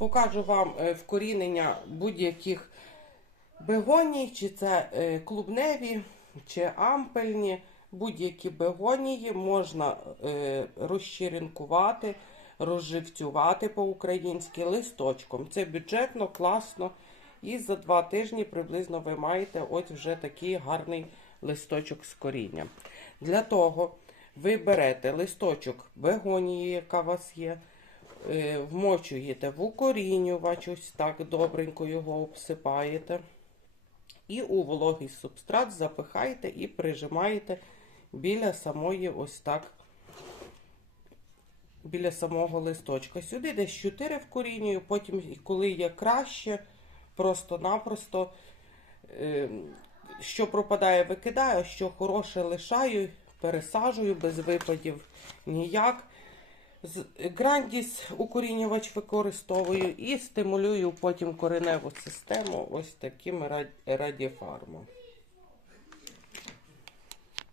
Покажу вам е, вкорінення будь-яких бегоній, чи це е, клубневі, чи ампельні. Будь-які бегонії можна е, розчеренкувати, розживцювати по-українськи листочком. Це бюджетно, класно. І за два тижні приблизно ви маєте ось вже такий гарний листочок з корінням. Для того ви берете листочок бегонії, яка у вас є, вмочуєте в укорінювач, ось так добренько його обсипаєте. І у вологий субстрат запихаєте і прижимаєте біля самої ось так, біля самого листочка. Сюди десь 4 вкорінюю, потім, коли є краще, просто-напросто, е, що пропадає, викидаю, що хороше лишаю, пересаджую без випадів ніяк. Грандіс укорінювач використовую і стимулюю потім кореневу систему ось таким раді- радіфармом.